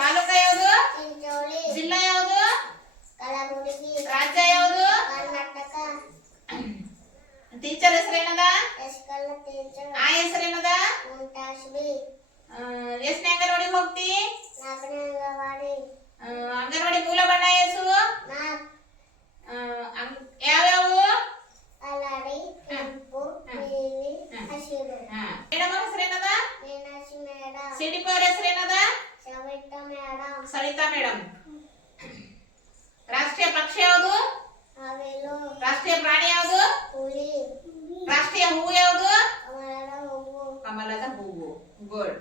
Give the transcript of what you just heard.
ತಾಲೂಕು ಯಾವುದು? ಜಿಲ್ಲಾ ಯಾವುದು? ರಾಜ್ಯ ಯಾವುದು? ಟೀಚರ್ ಹೆಸರೇನದ? ಆ ಹೆಸರೇನದ? ಎಷ್ಟನೇ ಅಂಗನವಾಡಿ ಹೋಗ್ತಿ? ಅಂಗನವಾಡಿ ಮೂಲ ಬಣ್ಣ ಏಸು? ಯಾವ್ಯಾವು? ಮೇಡಮ್ ಹೆಸರೇನದ? ಸಿಡಿಪಿ ಅವ್ರ ಹೆಸರೇನದ? ಸರಿತಾ ಮೇಡಮ್. ರಾಷ್ಟ್ರೀಯ ಪಕ್ಷಿ ಯಾವುದು? ರಾಷ್ಟ್ರೀಯ ಪ್ರಾಣಿ ಯಾವುದು? ರಾಷ್ಟ್ರೀಯ ಹೂವು ಯಾವುದು? ಕಮಲದ ಹೂವು. ಗುಡ್.